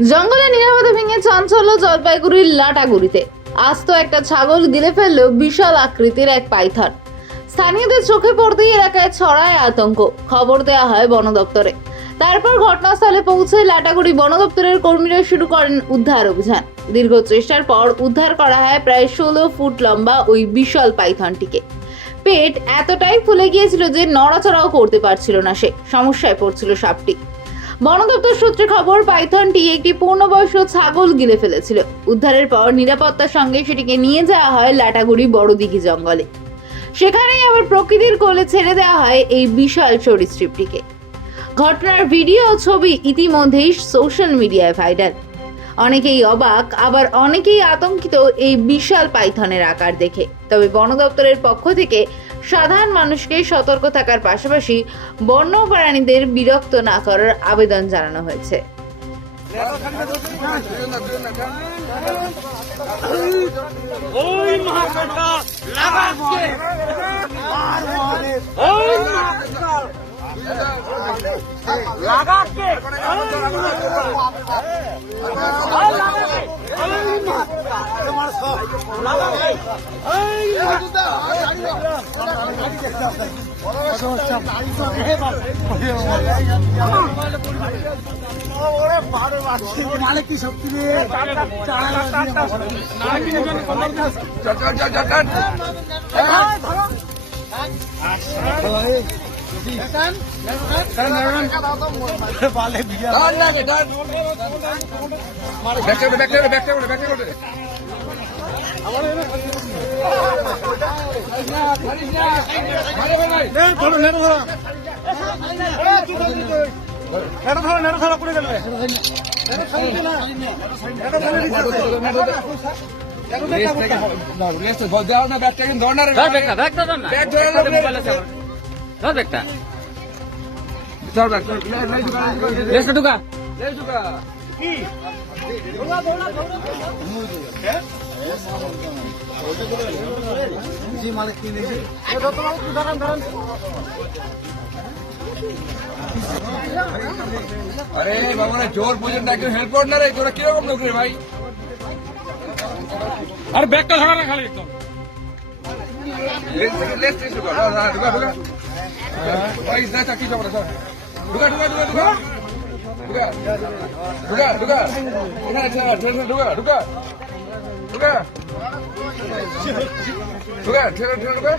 জঙ্গলে নিরাপদে ভেঙে চাঞ্চল্য জলপাইগুড়ির লাটাগুড়িতে। আস্ত একটা ছাগল গিলে ফেলল বিশাল আকৃতির এক পাইথন। স্থানীয়দের চোখে পড়তেই এলাকায় ছড়ায় আতঙ্ক। খবর দেওয়া হয় বন দপ্তরে। তারপর ঘটনাস্থলে পৌঁছে লাটাগুড়ি বন দপ্তরের কর্মীরা শুরু করেন উদ্ধার অভিযান। দীর্ঘ চেষ্টার পর উদ্ধার করা হয় প্রায় 16 ফুট লম্বা ওই বিশাল পাইথনটিকে। পেট এতটাই ফুলে গিয়েছিল যে নড়াচড়াও করতে পারছিল না সে। সমস্যায় পড়ছিল সাপটি। বন দপ্তর সূত্রে খবর, পাইথনটি একটি পূর্ণবয়স্ক ছাগল গিলে ফেলেছিল। উদ্ধারের পর নিরাপত্তার সঙ্গে সেটিকে নিয়ে যাওয়া হয় লাটাগুড়ি বড়দিঘি জঙ্গলে। সেখানেই আবার প্রকৃতির কোলে ছেড়ে দেওয়া হয় এই বিশাল সরীসৃপটিকে। ঘটনার ভিডিও ও ছবি ইতিমধ্যেই সোশ্যাল মিডিয়ায় ভাইরাল। অনেকেই অবাক, আবার অনেকেই আতঙ্কিত এই বিশাল পাইথনের আকার দেখে। তবে বন দপ্তরের পক্ষ থেকে সাধারণ মানুষকে সতর্ক থাকার পাশাপাশি বন্যপ্রাণীদের বিরক্ত না করার আবেদন জানানো হয়েছে। কি শক্তি अरे बाबा जोर पहुंचन हेल्प कर ना रे তোরা কি রকম লোক রে ভাই अरे बैग का धरा ना खाली एकदम लेस ढुका ढुका ढुका भाई इतना चाकी चौक रहा ढुका ढुका ढुका ढुका ढुका ढुका ढुका इधर अच्छा ट्रेन ढुका ढुका ढुका ढुका ट्रेन ढुका